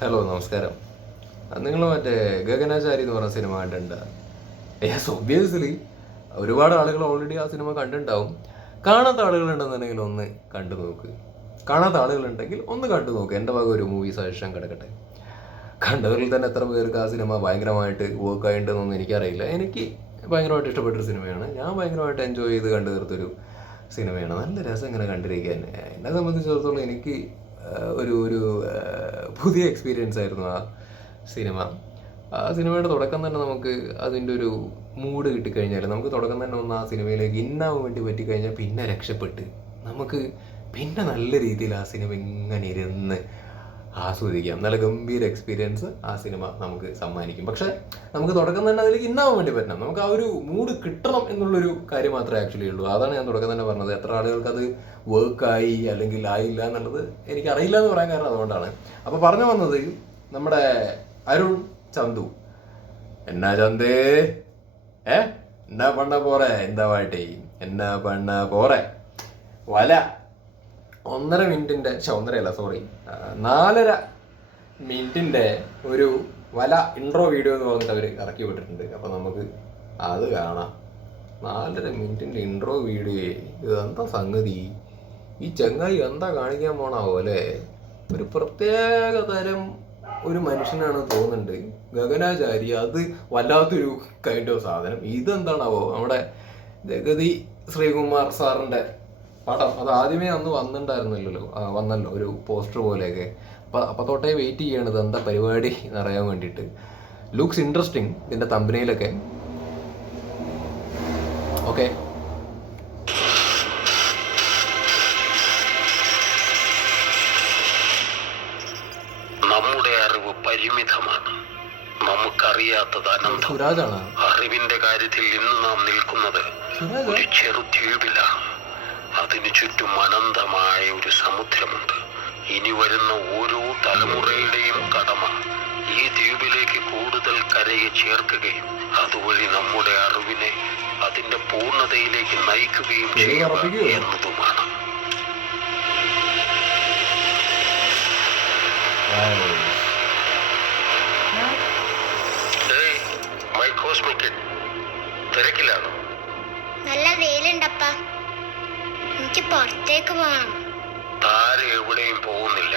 Hello നമസ്കാരം. നിങ്ങൾ മറ്റേ ഗഗനാചാരി എന്ന് പറഞ്ഞ സിനിമ കണ്ടിട്ടുണ്ട്? യെസ്, ഒബ്വിയസ്ലി ഒരുപാട് ആളുകൾ ഓൾറെഡി ആ സിനിമ കണ്ടിട്ടുണ്ടാവും. കാണാത്ത ആളുകളുണ്ടെന്നുണ്ടെങ്കിൽ ഒന്ന് കണ്ടു നോക്ക്. കാണാത്ത ആളുകളുണ്ടെങ്കിൽ ഒന്ന് കണ്ടു നോക്ക്. എൻ്റെ ഭാഗം ഒരു മൂവി സജഷൻ കിടക്കട്ടെ. കണ്ടവരിൽ തന്നെ എത്ര പേർക്ക് ആ സിനിമ ഭയങ്കരമായിട്ട് വർക്ക് ആയിട്ടുണ്ടെന്നൊന്നും എനിക്കറിയില്ല. എനിക്ക് ഭയങ്കരമായിട്ട് ഇഷ്ടപ്പെട്ടൊരു സിനിമയാണ്. ഞാൻ ഭയങ്കരമായിട്ട് എൻജോയ് ചെയ്ത് കണ്ടു തീർത്തൊരു സിനിമയാണ്. നല്ല രസം ഇങ്ങനെ കണ്ടിരിക്കാൻ. എന്നെ സംബന്ധിച്ചിടത്തോളം എനിക്ക് ഒരു ഒരു പുതിയ എക്സ്പീരിയൻസ് ആയിരുന്നു ആ സിനിമ. ആ സിനിമയുടെ തുടക്കം തന്നെ നമുക്ക് അതിൻ്റെ ഒരു മൂഡ് കിട്ടിക്കഴിഞ്ഞാൽ, നമുക്ക് തുടക്കം തന്നെ ഒന്ന് ആ സിനിമയിലേക്ക് ഇന്നാവാൻ വേണ്ടി പറ്റിക്കഴിഞ്ഞാൽ പിന്നെ രക്ഷപ്പെട്ട് നമുക്ക് പിന്നെ നല്ല രീതിയിൽ ആ സിനിമ ഇങ്ങനെ ഇരുന്ന് ആസ്വദിക്കാം. നല്ല ഗംഭീര എക്സ്പീരിയൻസ് ആ സിനിമ നമുക്ക് സമ്മാനിക്കും. പക്ഷേ നമുക്ക് തുടക്കം തന്നെ അതിലേക്ക് ഇന്നാവാൻ വേണ്ടി പറ്റണം. നമുക്ക് ആ ഒരു മൂഡ് കിട്ടണം എന്നുള്ളൊരു കാര്യം മാത്രമേ ആക്ച്വലി ഉള്ളൂ. അതാണ് ഞാൻ തുടക്കം തന്നെ പറഞ്ഞത്. എത്ര ആളുകൾക്ക് അത് വർക്കായി അല്ലെങ്കിൽ ആയില്ല എന്നുള്ളത് എനിക്കറിയില്ല എന്ന് പറയാൻ കാരണം അതുകൊണ്ടാണ്. അപ്പോൾ പറഞ്ഞു വന്നത് നമ്മുടെ അരുൺ ചന്തു. എന്നാ ചന്തേ എന്നാ പണ്ണ പോറേ, എന്താ പാട്ടേ എന്നാ പണ്ണ പോറേ. വല 1.5 മിനിറ്റിൻ്റെ 4.5 മിനിറ്റിൻ്റെ ഒരു വല ഇൻട്രോ വീഡിയോ എന്ന് പറഞ്ഞിട്ട് അവർ ഇറക്കി വിട്ടിട്ടുണ്ട്. അപ്പം നമുക്ക് അത് കാണാം. 4.5 മിനിറ്റിൻ്റെ ഇൻട്രോ വീഡിയോ. ഇതെന്താ സംഗതി? ഈ ചങ്ങായി എന്താ കാണിക്കാൻ പോണാവോ അല്ലേ? ഒരു പ്രത്യേക തരം ഒരു മനുഷ്യനാണ് തോന്നുന്നുണ്ട് ഗഗനാചാരി. അത് വല്ലാത്തൊരു കൈൻഡ് ഓഫ് സാധനം. ഇതെന്താണാവോ? നമ്മുടെ ജഗതി ശ്രീകുമാർ സാറിൻ്റെ പടം. അത് ആദ്യമേ അന്ന് വന്നല്ലോ ഒരു പോസ്റ്റർ പോലെയൊക്കെ. അപ്പം തൊട്ടേ വെയിറ്റ് ചെയ്യണത് എന്താ പരിപാടി എന്നറിയാൻ വേണ്ടിയിട്ട്. ലുക്സ് ഇൻട്രസ്റ്റിംഗ് ഇതിൻ്റെ തമ്പനയിലൊക്കെ. ഓക്കെ, നമ്മുടെ അറിവ് പരിമിതമാണ്, നമുക്കറിയാത്തത് അനന്തമാണ്. അറിവിന്റെ കാര്യത്തിൽ ഇന്ന് നാം നിൽക്കുന്നത് ഒരു ചെറു ദ്വീപിലാണ്. അതിനു ചുറ്റും അനന്തമായ ഒരു സമുദ്രമുണ്ട്. ഇനി വരുന്ന ഓരോ തലമുറയുടെയും കടമ ഈ ദ്വീപിലേക്ക് കൂടുതൽ കരയെ ചേർക്കുകയും അതുവഴി നമ്മുടെ അറിവിനെ അതിന്റെ പൂർണ്ണതയിലേക്ക് നയിക്കുകയും ചെയ്യുക എന്നതുമാണ്. തിരക്കിലാണോ? നല്ല വെയിലുണ്ടപ്പ, എനിക്ക് പുറത്തേക്ക് പോകണം. താര എവിടെയും പോകുന്നില്ല.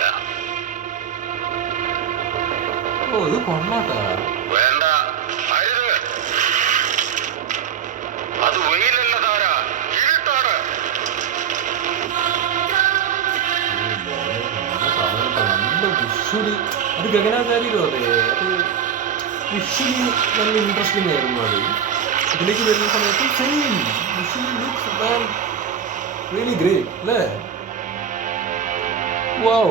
വേണ്ട, അരുത്. അത് വെയിലല്ല താര, ഇരുട്ടാണ്. അത് ഗഗനാചാര്യരോ? അതെ, അത് വിഷ്വലി നല്ല ഇൻട്രസ്റ്റിംഗ് ആയിരുന്നു. അത് ഇതിലേക്ക് വരുന്ന സമയത്ത് same visually looks really great അല്ലേ? Wow,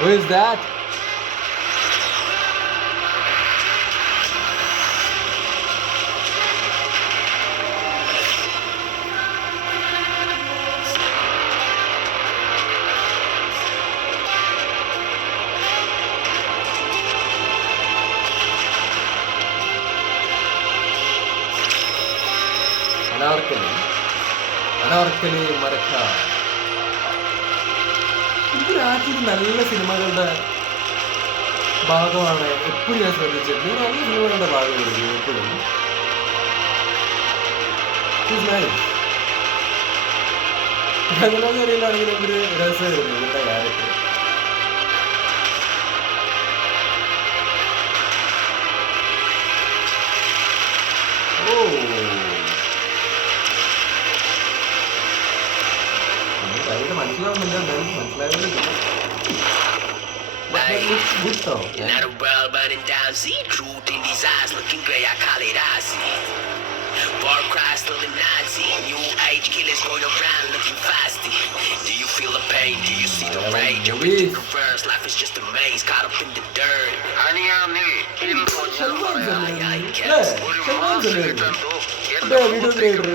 what is that? Anarkali മരക്ക. ഇതൊരു ആക്ച്വലി നല്ല സിനിമകളുടെ ഭാഗമാണ്. എപ്പോഴും ഞാൻ ശ്രദ്ധിച്ചിട്ടുണ്ട് നല്ല സിനിമകളുടെ ഭാഗമായിരിക്കും എപ്പോഴും. ഗഗനാചാരിയിലാണെങ്കിലും ഒരു രസമായിരുന്നു ഇതിൻ്റെ ക്യാരക്ടർ. മനസ്സിലാവുന്നില്ല, എന്തായാലും മനസ്സിലായതുകൊണ്ട് Not a world burning down, see truth in these eyes looking grey, I call it icy. War cry still in Nazi, new age killers going around looking fasty. Do you feel the pain? Do you see the rage? You're in the reverse, life is just a maze, caught up in the dirt.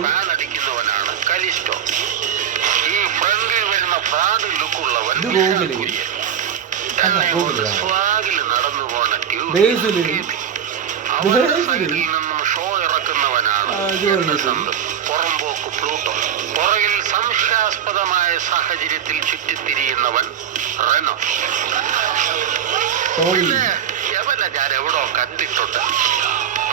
പാനടിക്കുന്നവനാണ് കലിസ്റ്റോ. ഈ ഫ്രണ്ടിൽ വരുന്ന fraud ലുക്കുള്ളവൻ സ്വാഗിൽ നടന്നു പോണ അവരുടെ സൈഡിൽ നിന്നും show ഇറക്കുന്നവനാണ് പുറംപോക്ക് Pluto. പുറകിൽ സംശയാസ്പദമായ സാഹചര്യത്തിൽ ചുറ്റിത്തിരിയുന്നവൻ റെനോ. യവനെ ഞാൻ എവിടോ കണ്ടിട്ടുണ്ട്.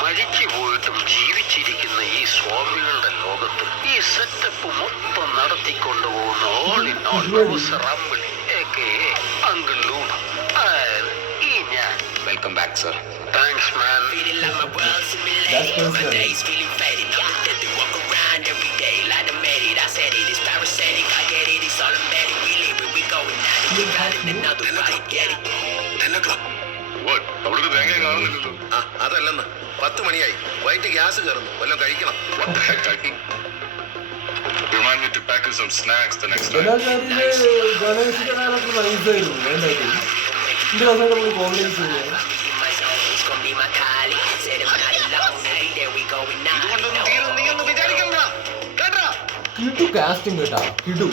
മരിച്ചു പോയിട്ടും ജീവിച്ചിരിക്കുന്ന ഈ സ്വാമികളുടെ ലോകത്ത് ഈ സെറ്റപ്പ് മൊത്തം നടത്തിക്കൊണ്ടുപോകുന്ന ഓൾ ഇൻ ഓൾ പ്രൊഫസർ അമ്പിൾ അങ്കിൾ ലൂണ. ഈ ഞാൻ. Welcome back sir. Thanks man. Feeling like my world's simulated. My days feeling faded. I'm addicted, walk around every day like I made it. I said it, it's parasitic. I get it, it's all embedded. We live it, we going at it. We got it, another right, get it. അവിടുത്തെ തേങ്ങ കാണുന്നില്ലല്ലോ. അതല്ലെന്ന് 10 മണിയായി. വൈകിട്ട് gas കയറുന്നു. വല്ലതും കഴിക്കണം. Remind me to pack in some snacks the next time. It's gonna be my colleague. Said I'm not alone. Hey, there we going now. ഇതുകൊണ്ടൊന്നും തീരും നീ ഒന്നും വിചാരിക്കണ്ട കേട്ടാ. കിടു കാസ്റ്റിംഗ് കേട്ടാ, കിടു.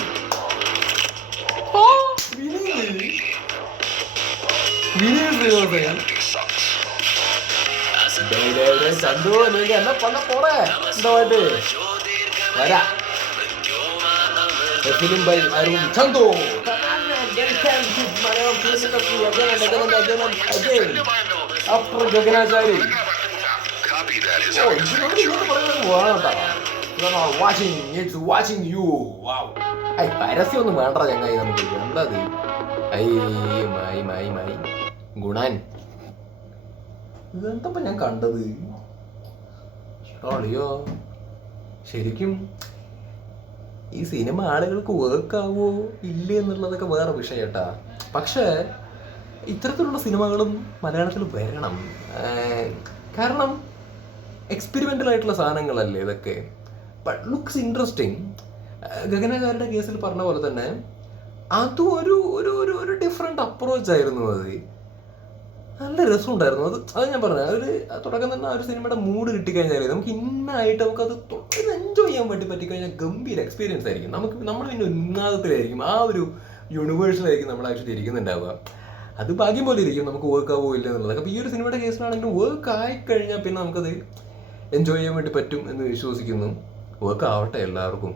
ചന്തു നീ എന്നെ പണ പോറേ എന്തായിട്ട് വരാ. Film by Arun Chandu. അപ്പുറം ഗഗനാചാരി. പരസ്യം ഒന്നും വേണ്ട ചങ്ങായി നമുക്ക്. എന്താ ഗുണൻ ഇതെന്തപ്പ ഞാൻ കണ്ടത് അളിയോ. ശരിക്കും ഈ സിനിമ ആളുകൾക്ക് വർക്ക് ആവോ ഇല്ലേ എന്നുള്ളതൊക്കെ വേറെ വിഷയട്ടാ. പക്ഷേ ഇത്തരത്തിലുള്ള സിനിമകളും മലയാളത്തിൽ വരണം. കാരണം എക്സ്പെരിമെൻ്റൽ ആയിട്ടുള്ള സാധനങ്ങളല്ലേ ഇതൊക്കെ. But looks interesting. ഗഗനാചാരിയുടെ കേസിൽ പറഞ്ഞ പോലെ തന്നെ അതും ഒരു ഒരു ഒരു ഡിഫറെൻ്റ് അപ്രോച്ചായിരുന്നു. അത് നല്ല രസമുണ്ടായിരുന്നു. അത് ഞാൻ പറഞ്ഞത് അതിൽ തുടക്കം തന്നെ ആ ഒരു സിനിമയുടെ മൂഡ് കിട്ടിക്കഴിഞ്ഞാൽ നമുക്ക് ഇന്നായിട്ട് നമുക്കത് എൻജോയ് ചെയ്യാൻ വേണ്ടി പറ്റിക്കഴിഞ്ഞാൽ ഗംഭീര എക്സ്പീരിയൻസ് ആയിരിക്കും. നമ്മൾ പിന്നെ ഉന്മാദത്തിലായിരിക്കും, ആ ഒരു യൂണിവേഴ്സിലായിരിക്കും നമ്മൾ ആക്ച്വലി ഇരിക്കുന്നുണ്ടാവുക. അത് ഭാഗ്യം പോലെ ഇരിക്കും നമുക്ക് വർക്ക് ആവോ ഇല്ല എന്നുള്ളത്. അപ്പോൾ ഈ ഒരു സിനിമയുടെ കേസിലാണെങ്കിലും വർക്ക് ആയിക്കഴിഞ്ഞാൽ പിന്നെ നമുക്കത് എൻജോയ് ചെയ്യാൻ വേണ്ടി പറ്റും എന്ന് വിശ്വസിക്കുന്നു. വർക്ക് ആവട്ടെ എല്ലാവർക്കും.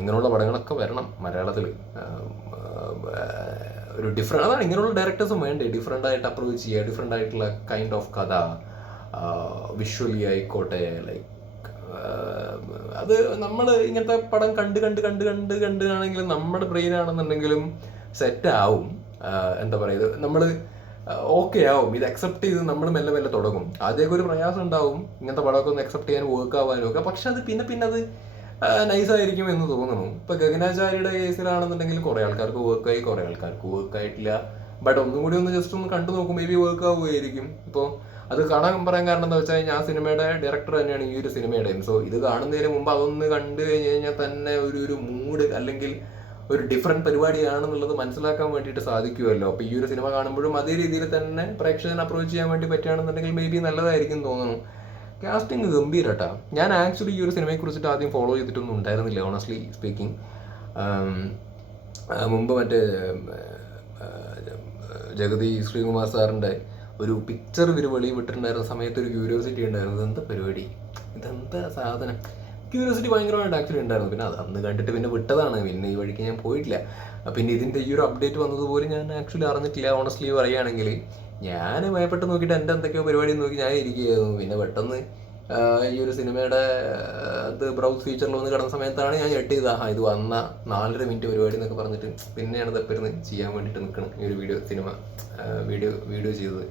ഇങ്ങനെയുള്ള പടങ്ങളൊക്കെ വരണം മലയാളത്തിൽ. ഒരു ഡിഫറെൻ്റ് അതാണ് ഇങ്ങനെയുള്ള ഡയറക്ടേഴ്സും വേണ്ടേ. ഡിഫറെൻ്റ് ആയിട്ട് അപ്രോച്ച് ചെയ്യുക, ഡിഫറെൻ്റ് ആയിട്ടുള്ള കൈൻഡ് ഓഫ് കഥ, വിഷ്വലി ആയിക്കോട്ടെ. ലൈക്ക് അത് നമ്മൾ ഇങ്ങനത്തെ പടം കണ്ടാണെങ്കിലും നമ്മുടെ ബ്രെയിനാണെന്നുണ്ടെങ്കിലും സെറ്റ് ആവും. എന്താ പറയുക, നമ്മൾ ഓക്കെ ആവും. ഇത് അക്സെപ്റ്റ് ചെയ്ത് നമ്മൾ മെല്ലെ മെല്ലെ തുടങ്ങും. ആദ്യമൊക്കെ ഒരു പ്രയാസം ഉണ്ടാവും ഇങ്ങനത്തെ പടമൊക്കെ ഒന്ന് അക്സെപ്റ്റ് ചെയ്യാൻ, വർക്ക് ആവാനും ഒക്കെ. പക്ഷെ അത് പിന്നെ അത് നൈസായിരിക്കും എന്ന് തോന്നുന്നു. ഇപ്പോൾ ഗഗനാചാരിയുടെ കേസിലാണെന്നുണ്ടെങ്കിൽ കുറേ ആൾക്കാർക്ക് വർക്കായി, കുറേ ആൾക്കാർക്ക് വർക്കായിട്ടില്ല. ബട്ട് ഒന്നും കൂടി ഒന്ന് ജസ്റ്റ് ഒന്ന് കണ്ടു നോക്കും, മേ ബി വർക്ക് ആവുമായിരിക്കും. ഇപ്പോൾ അത് കാണാൻ പറയാൻ കാരണം എന്താ വെച്ചാൽ ഞാൻ സിനിമയുടെ ഡയറക്ടർ തന്നെയാണ് ഈ ഒരു സിനിമയുടെയും. സോ ഇത് കാണുന്നതിന് മുമ്പ് അതൊന്ന് കണ്ടു കഴിഞ്ഞ് കഴിഞ്ഞാൽ തന്നെ ഒരു മൂഡ് അല്ലെങ്കിൽ ഒരു ഡിഫറെൻറ്റ് പരിപാടിയാണെന്നുള്ളത് മനസ്സിലാക്കാൻ വേണ്ടിയിട്ട് സാധിക്കുമല്ലോ. അപ്പോൾ ഈ ഒരു സിനിമ കാണുമ്പോഴും അതേ രീതിയിൽ തന്നെ പ്രേക്ഷകനെ അപ്രോച്ച് ചെയ്യാൻ വേണ്ടി പറ്റുകയാണെന്നുണ്ടെങ്കിൽ മേ ബി നല്ലതായിരിക്കും തോന്നുന്നു. കാസ്റ്റിംഗ് ഗംഭീരട്ടാ. ഞാൻ ആക്ച്വലി ഈ ഒരു സിനിമയെ കുറിച്ചിട്ട് ആദ്യം ഫോളോ ചെയ്തിട്ടൊന്നും ഉണ്ടായിരുന്നില്ല, ഓണസ്റ്റ്ലി സ്പീക്കിംഗ്. മുമ്പ് മറ്റേ ജഗതി ശ്രീകുമാർ സാറിൻ്റെ ഒരു പിക്ചർ ഇവർ വെളി വിട്ടിട്ടുണ്ടായിരുന്ന സമയത്ത് ഒരു ക്യൂരിയോസിറ്റി ഉണ്ടായിരുന്നു. ഇതെന്താ പരിപാടി, ഇതെന്താ സാധനം, ക്യൂരിയോസിറ്റി ഭയങ്കരമായിട്ട് ആക്ച്വലി ഉണ്ടായിരുന്നു. പിന്നെ അത് അന്ന് കണ്ടിട്ട് പിന്നെ വിട്ടതാണ്. പിന്നെ ഈ വഴിക്ക് ഞാൻ പോയിട്ടില്ല. പിന്നെ ഇതിൻ്റെ ഈ ഒരു അപ്ഡേറ്റ് വന്നതുപോലെ ഞാൻ ആക്ച്വലി അറിഞ്ഞിട്ടില്ല, ഓണസ്റ്റ്ലി പറയുകയാണെങ്കിൽ. ഞാൻ ഭയപ്പെട്ട് നോക്കിയിട്ട് എൻ്റെ എന്തൊക്കെയോ പരിപാടി നോക്കി ഞാൻ ഇരിക്കുകയായിരുന്നു. പിന്നെ പെട്ടെന്ന് ഈ ഒരു സിനിമയുടെ അത് ബ്രൗസ് ഫീച്ചറിൽ വന്ന് കിടന്ന സമയത്താണ് ഞാൻ ഞെട്ടിയത്. ഇത് വന്ന 4.5 മിനിറ്റ് പരിപാടി എന്നൊക്കെ പറഞ്ഞിട്ട് പിന്നെയാണ് തപ്പരുന്ന് ചെയ്യാൻ വേണ്ടിയിട്ട് നിൽക്കണം ഈ ഒരു സിനിമ വീഡിയോ ചെയ്തത്.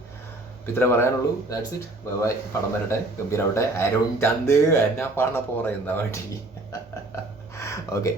അപ്പം ഇത്ര പറയാനുള്ളൂ. That's it. ബൈ. പടം വരട്ടെ, ഗംഭീരാവട്ടെ. അരുൺ ചന്ദ് എന്നാ പറഞ്ഞ പോറ എന്താ വേണ്ടി. ഓക്കെ.